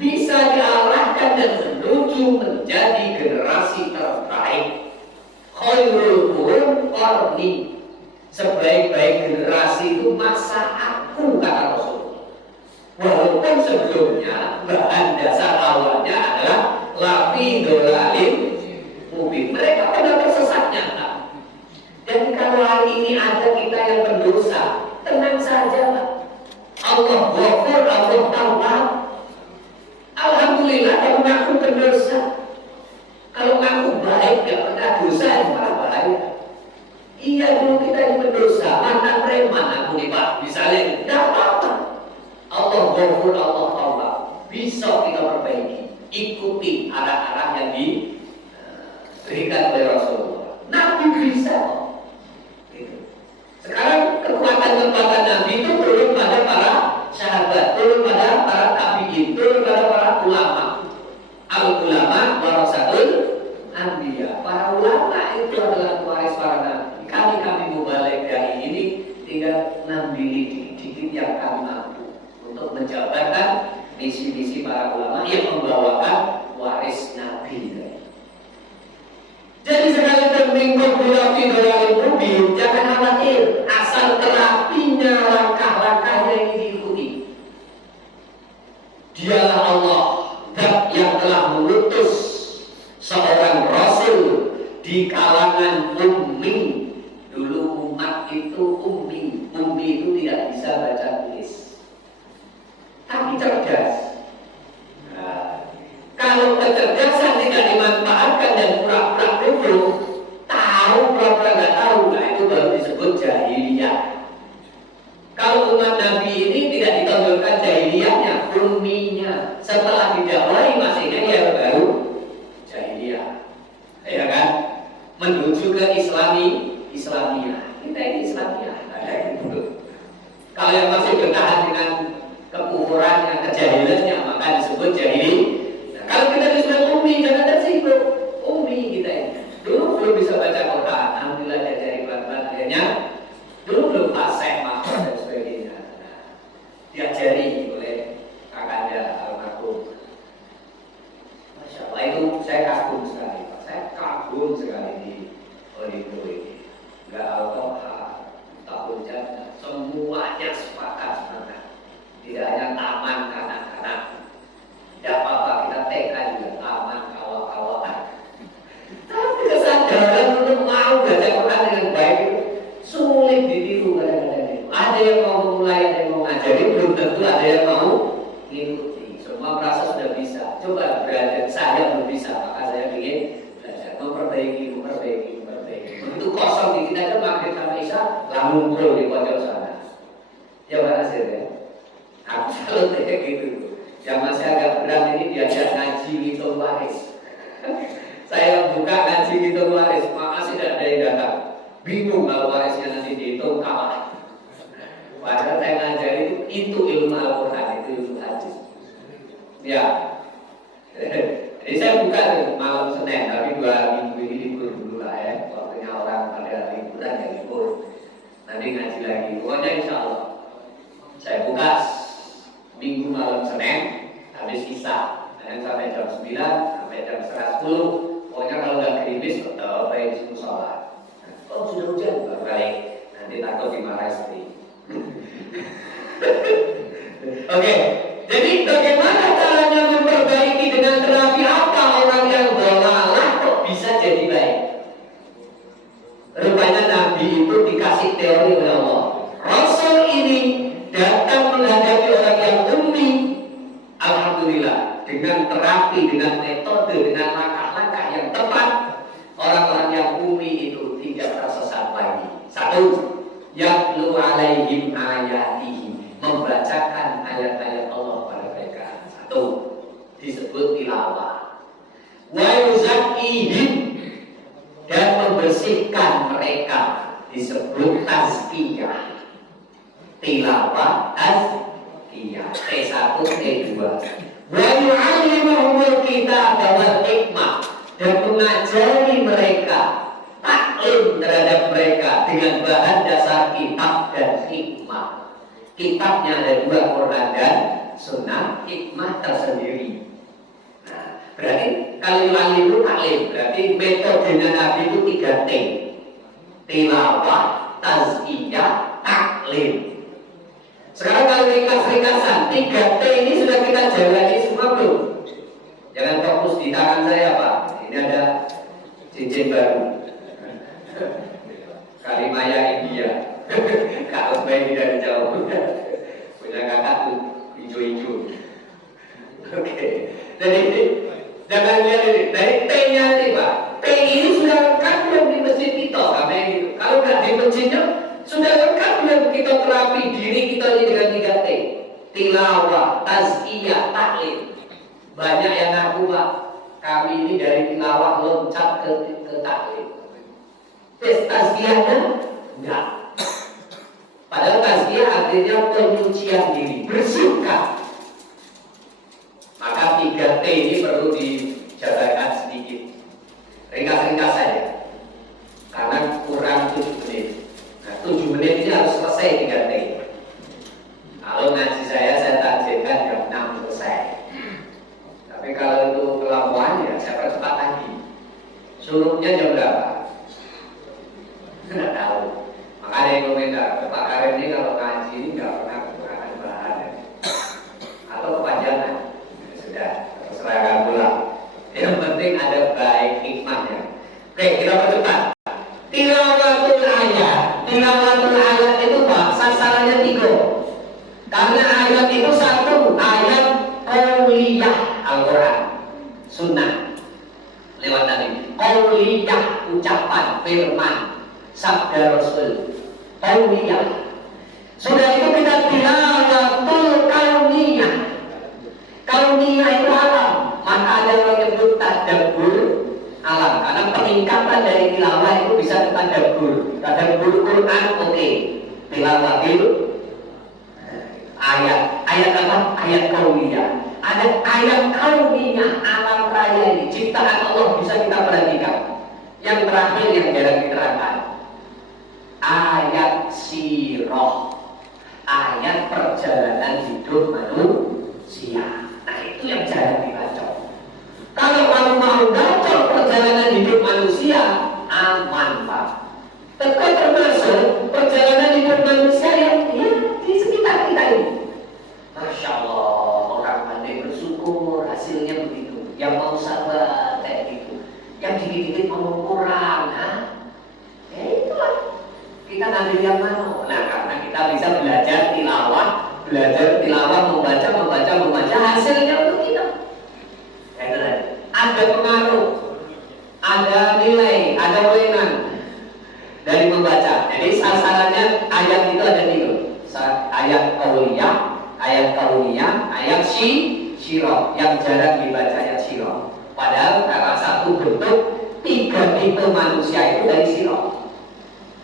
bisa diarahkan dan menuju menjadi generasi terbaik. Khairul qurun qarni, sebaik-baik generasi itu masa aku, kata Rasul. Walaupun sebelumnya bahan dasar awalnya adalah lafi dolalin mubin, mereka pada tersesat nyata. Dan kalau hari ini ada kita yang berdosa, tenang saja, Allah ghafur, Allah tawwab. Alhamdulillah kalau ngaku berdosa. Kalau ngaku baik, gak pernah dosa, itu malah bahaya. Iya, dulu kita ini berdosa, mantan preman aku nih Pak, misalnya, gak apa-apa. Allah ghafur, Allah tawwab. Bisa kita perbaiki. Ikuti arah-arah yang diberikan oleh Rasulullah. Nabi bisa kok. Sekarang kekuatan-kekuatan Nabi itu turun pada para sahabat, turun pada para tabi'in, turun pada para ulama. Al-ulama warasatul anbiya. Para ulama itu adalah waris para nabi. Kami mubalik dari ini tinggal ngambil dikit yang kami mampu untuk menjabarkan misi-misi para ulama yang membawakan waris nabi. Jadi sekalipun minggu bilafi doyalin mubin, jangan khawatir, asal terapinya langkah-langkahnya ini diikuti. Dialah Allah yang telah mengutus seorang Rasul di kalangan ummi. Dulu umat itu ummi itu tidak bisa baca tulis, tapi cerdas. Kalau kecerdasan tidak dimanfaatkan dan pura-pura bodoh, tahu pura-pura nggak tahu, nah itu baru disebut jahiliyah. Kalau umat Nabi ini tidak ditonjolkan jahiliyahnya, umminya, setelah didakwai masihnya ya baru jahiliyah, ya kan? Menuju ke Islamiyah. Kita ini Islamiyah, ada gitu. Kalau yang masih bertahan dengan kekufurannya, kejahilannya, maka disebut jahili. Kalau kita disebut ummi, jangan tersinggung. Ummi kita ini dulu belum bisa baca Quran, alhamdulillah diajari pelan-pelan. Akhirnya dulu belum fasih, makhluk dan sebagainya. Diajari oleh kakanda almarhum. Masya Allah, itu saya kagum sekali, Pak. Saya kagum sekali di Olivo ini. Gak alkohol, tak hujan, semuanya sepakat sepakat. Tidak hanya taman kanak-kanak. Tidak apa-apa, kita TK juga aman, kawal-kawalan. Tapi kesadaran untuk mau baca Quran dengan baik itu sulit ditiru kadang-kadang. Ada yang mau memulai, ada yang mau ngajari, belum tentu ada yang mau ngikuti. Semua merasa sudah bisa. Coba berada, saya belum bisa, maka saya ingin belajar, memperbaiki. Begitu kosong di kita itu maghrib sampai isya, lah ngumpul di pojok sana. Ya Pak Nasir ya. Aku selalu kayak gitu. Yang masih agak berat ini diajak ngaji ngitung waris. Saya buka ngaji ngitung waris, masih tidak ada yang datang. Bingung kalau warisnya nanti dihitung kalah. Padahal saya ngajari itu ilmu Al-Quran, itu ilmu hadis. Ya. Jadi saya buka tuh malam Senin, tapi 2 minggu ini libur dulu lah ya. Waktunya orang pada liburan ya libur. Nanti ngaji lagi. Pokoknya insya Allah saya buka Minggu malam Senin, habis Isya, sampai jam 9, sampai jam 10. Pokoknya kalau nggak gerimis, apa yang di musola. Oh sudah hujan, baru balik. Nanti takut dimarahi istri. Oke, jadi bagaimana caranya memperbaiki dengan terapi apa orang yang dolalah kok bisa jadi baik? Rupanya Nabi itu dikasih teori oleh Allah. Rasul ini datang menghadapi orang yang ummi, alhamdulillah, dengan terapi, dengan metode, dengan langkah-langkah yang tepat, orang-orang yang ummi itu tidak tersesat lagi. Satu, yatlu alaihim ayatihi, membacakan ayat-ayat Allah pada mereka. Satu, disebut tilawah. Wa yuzakkihim, dan membersihkan mereka, disebut tazkiyah. Tilawah tazkiyah, T1, T2. Wa yu'allimuhumul kitaba wal hikmah, dan mengajari mereka, taklim terhadap mereka dengan bahan dasar kitab dan hikmah. Kitabnya ada dua, Quran dan Sunnah, hikmah tersendiri. Nah, berarti kalau itu taklim, berarti metodenya Nabi itu 3T. Tilawah, tazkiyah, taklim. Sekarang kalau ringkas-ringkasan, 3T ini sudah kita jalani semua belum? Jangan fokus di tangan saya Pak. Ini ada cincin baru. Kalimaya India. Kalau baik dari jauh. Punya kakak tuh hijau-hijau. Oke. Jadi jangan lihat ini. Dari T-nya nih Pak. T ini sudah lengkap belum di masjid kita? Kalau nggak di masjidnya sudah lengkap belum kita terapi diri kita ini dengan 3T? Tilawah, tazkiyah, taklim. Banyak yang ngaku Pak, kami ini dari tilawah loncat ke taklim. Tes tazkiyahnya enggak. Padahal tazkiyah artinya penyucian diri, bersihkan. Maka 3T ini perlu dijabarkan sedikit. Ringkas-ringkas saja. Karena kurang 7 menit. Nah, 7 menit ini harus selesai 3T. Kalau ngaji saya targetkan jam 6 selesai. Tapi kalau itu kelakuan ya saya percepat lagi. Suruhnya jam berapa? Nggak tahu. Makanya yang komentar, Pak Karim ini kalau ngaji ini nggak pernah kekurangan bahan ya. Atau kepanjangan. Sudah, terserahkan pula. Yang penting ada baik hikmahnya. Oke, kita percepat. Tilawatul ayat. Tilawatul ayat itu Pak, sasarannya 3. Karena ayat itu satu, ayat qauliyah Al-Quran, Sunnah lewat tadi. Qauliyah, ucapan, firman, sabda Rasul. Qauliyah. Sudah itu kita tilawatul kauniyah. Kauniyah itu alam. Maka ada yang menyebut tadabbur alam. Karena peningkatan dari tilawah itu bisa tadabbur. Tadabbur Quran, oke. Tilawatil ayat apa? Ayat kauniyah. Ada ayat kauniyah, alam raya ini, ciptaan Allah bisa kita perhatikan. Yang terakhir yang jarang diterangkan, ayat sirah, ayat perjalanan hidup manusia. Nah itu yang jarang dibaca. Kalau kamu mau baca perjalanan hidup manusia, aman Pak. Tapi termasuk perjalanan hidup manusia yang di sekitar kita ini. Masya Allah, orang pandai bersyukur, hasilnya begitu. Yang mau sabar kayak gitu, yang dikit-dikit ngomong kurang, ya itulah. Kita ngambil yang mana? Nah, karena kita bisa belajar tilawah, membaca, hasilnya untuk kita. Ada pengaruh, ada nilai, ada wewenang dari membaca. Jadi sasarannya ayat itu ada 3. Ayat kauniyah, ayat sirah yang jarang dibaca ayat sirah. Padahal karena satu bentuk 3 tipe manusia itu dari sirah.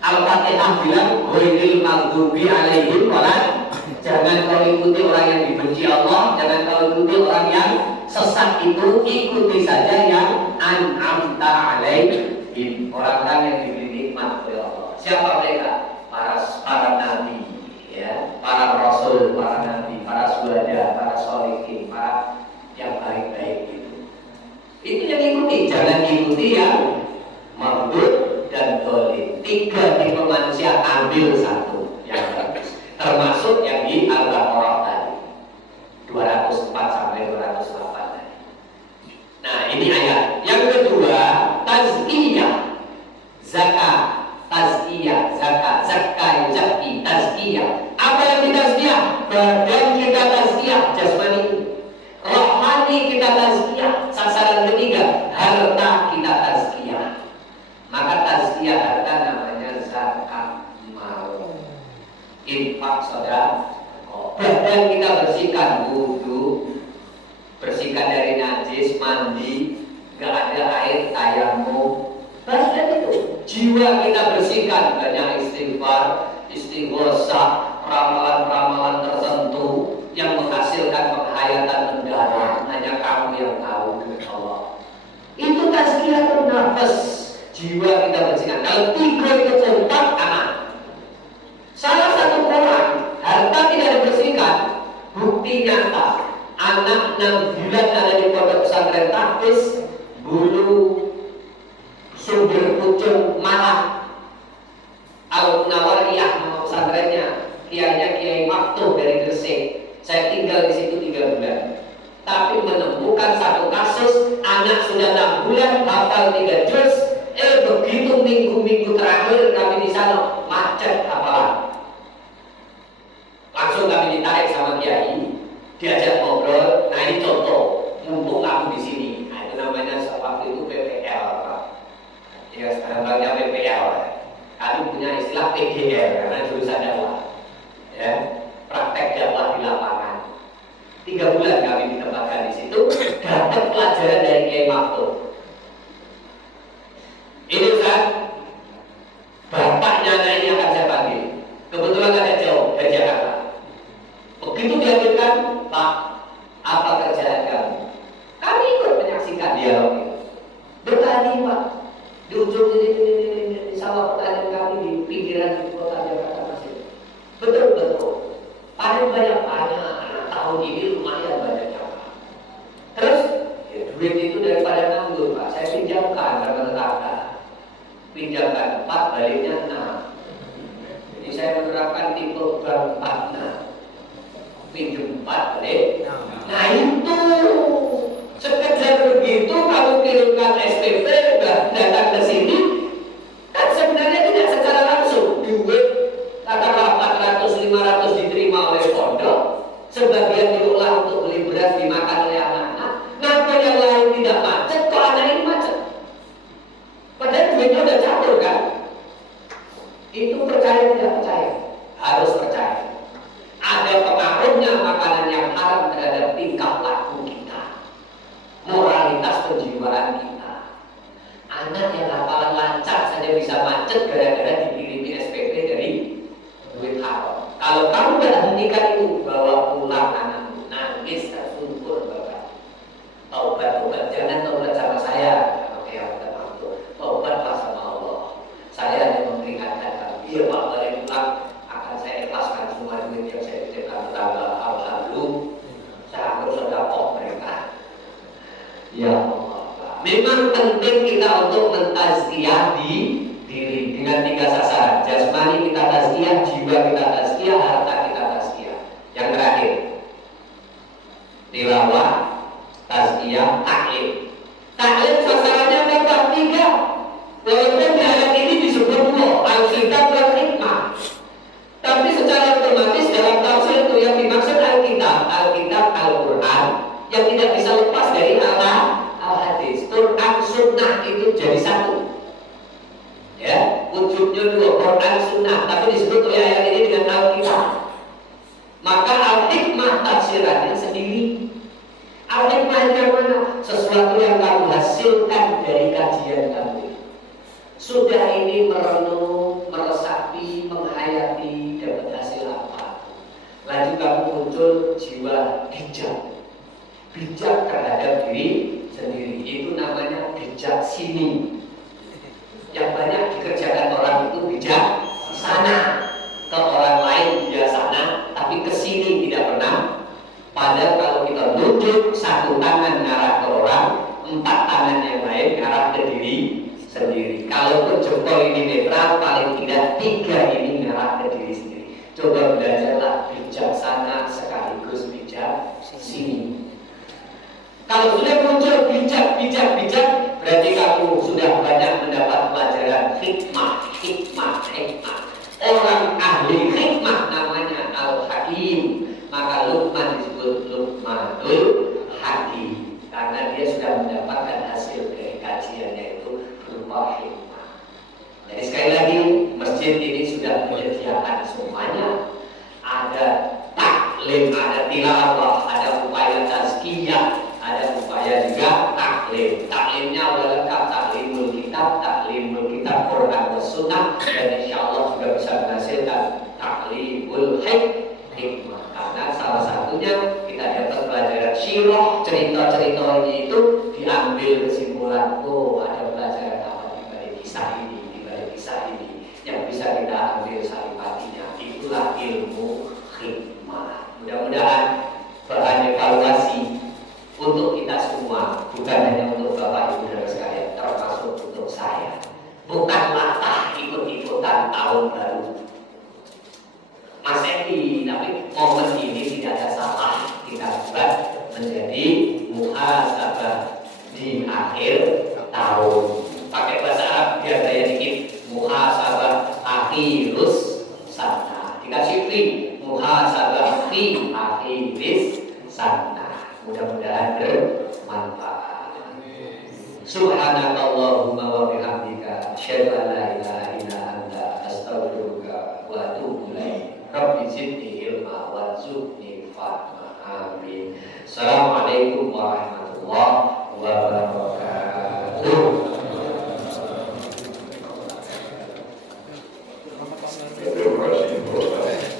Al-Fatihah bilang ghairil maghdubi alaihim wala. Jangan kau ikuti orang yang dibenci Allah, jangan kau ikuti orang yang sesat itu, ikuti saja yang an'amta alaihim, orang-orang yang diberi nikmat oleh Allah. Siapa mereka? Para nabi, ya, para rasul, para nabi, para syuhada, para sholihin, para yang baik-baik itu. Itu yang ikuti, jangan ikuti yang maghdub dan dolim. 3 tipe manusia, ambil satu yang bagus. Termasuk yang di Al-Baqarah tadi 204 sampai 208 tadi. Nah ini ayat. Yang kedua, tazkiyah, zakat, tazkiyah. Apa yang ditazkiyah? Badan kita tazkiyah, jasmani. Rohani kita tazkiyah. Sasaran ketiga, harta kita tazkiyah. Maka tazkiyah harta namanya zakat mal, infak, sedekah. Badan kita bersihkan, wudu, bersihkan dari najis, mandi, gak ada air, tayamum. Badan itu. Jiwa kita bersihkan, banyak istighfar, istighosah, ramalan-ramalan tertentu yang menghasilkan penghayatan mendalam. Hanya kamu yang tahu, Allah. Itu tazkiyah nafas. Jiwa kita bersihkan. Kalau 3 itu contoh aman. Salah satu orang harta tidak Bukti nyata, anak 6 bulan ada di pondok pesantren Tahfiz, bulu sumber pucung malah Al-Nawariyah nama pesantrennya, kiainya Kiai Maktuh dari Gresik. Saya tinggal di situ 3 bulan. Tapi menemukan satu kasus anak sudah 6 bulan hafal 3 juz, begitu minggu-minggu terakhir kami di sana macet hafalan. Langsung kami ditarik sama kiai, diajak ngobrol. Nah ini contoh, mumpung aku di sini. Nah, itu namanya waktu itu PPL, Pak. Ya sekarang PPL. Kami punya istilah PGL karena jurusan dakwah. Ya, praktek dakwah di lapangan. 3 bulan kami ditempatkan di situ, dapat pelajaran dari Kiai Maktuh. Ini Ustaz, bapaknya anak ini akan saya panggil. Kebetulan ada jauh dari Jakarta. Begitu dihadirkan, Pak, apa kerjaan kamu? Kami ikut menyaksikan dialog itu. Bertani, Pak, di ujung ini sawah pertanian kami di pinggiran kota Jakarta Masih. Betul. Panen banyak, tahun ini lumayan banyaknya, Pak. Terus, ya, duit itu daripada nganggur, Pak, saya pinjamkan ke tetangga. Pinjamkan 4, baliknya 6. Jadi saya menerapkan tipe bank 4. Pinjam 4 balik. Nah itu sekedar begitu kamu kirimkan SPP datang ke sini, kan sebenarnya tidak secara langsung duit katakanlah 400-500 diterima oleh pondok, sebagian diolah untuk beli beras dimakan oleh anak-anak. Kenapa yang lain tidak macet, kok anak ini macet? Padahal duitnya udah catur kan? Itu percaya tidak percaya? Harus percaya. Ada pengaruhnya makanan yang haram terhadap tingkah laku kita, moralitas penjiwaan kita. Anak yang hafalan lancar saja bisa macet gara-gara dikirimi SPP dari duit haram. Kalau kamu berhentikan itu, bawa pulang anakmu, nangis tersungkur bapak. Taubat, jangan taubat sama saya. Oke, taubatlah sama Allah. Saya hanya memperingatkan kamu. Iya Pak, balik pulang akan saya ikhlaskan semua duit yang saya titipkan tetangga lalu saya harus sedekah mereka. Ya Allah, memang penting kita untuk mentazkiyah di diri dengan 3 sasaran. Jasmani kita tazkiyah, jiwa kita tazkiyah, harta kita tazkiyah. Yang terakhir, tilawah, tazkiyah, taklim. Taklim sasarannya berapa? 3. Walaupun di ayat ini disebut Alkitab dan hikmah, tapi secara otomatis dalam tafsir itu yang dimaksud Alkitab Al-Quran yang tidak bisa lepas dari Al-Hadis. Quran Sunnah itu jadi satu. Ya, wujudnya 2, Quran Sunnah, tapi disebut oleh ayat ini dengan Alkitab. Maka Al-Hikmah tafsirannya sendiri. Al-Hikmah yang mana? Sesuatu yang kamu hasilkan dari kajian kamu. Sudah ini merenung, meresapi, menghayati, dapat hasil apa? Lalu kamu muncul jiwa bijak terhadap diri sendiri. Itu namanya bijak sini. Yang banyak dikerjakan orang itu bijak sana, ke orang lain bijaksana, tapi ke sini tidak pernah. Padahal kalau kita nunjuk 1 tangan ngarah ke orang, 4 tangan yang lain ngarah ke diri sendiri. Kalaupun jempol ini netral, paling tidak 3 ini ngarah ke diri sendiri. Coba belajarlah bijaksana sekaligus bijak sini. Kalau sudah muncul bijak, berarti kamu sudah banyak mendapat pelajaran hikmah. Orang ahli hikmah namanya Al-Hakim. Maka Luqman disebut Luqmanul Hakim, karena dia sudah mendapatkan hasil dari kajiannya itu berupa hikmah. Jadi sekali lagi, masjid ini sudah menyediakan semuanya. Ada taklim, ada tilawah, ada upaya tazkiyah, ada upaya juga taklim. Taklimnya udah lengkap, taklimul kitab Quran dan Sunnah, dan insya Allah juga bisa menghasilkan taklimul hikmah. Karena salah satunya kita dapat pelajaran syirah, cerita-cerita ini itu diambil kesimpulan, ada pelajaran apa di balik kisah ini yang bisa kita ambil saripatinya. Itulah ilmu hikmah. Mudah-mudahan akhirus sana. Dikasih pin muhasabah fi akhiris sana. Mudah-mudahan bermanfaat. Subhanakallahumma wa bihamdika asyhadu an la ilaha illa anta astaghfiruka wa atubu ilaik. Rabbi zidni ilma warzuqni fahma. Amin. Assalamualaikum warahmatullahi wabarakatuh.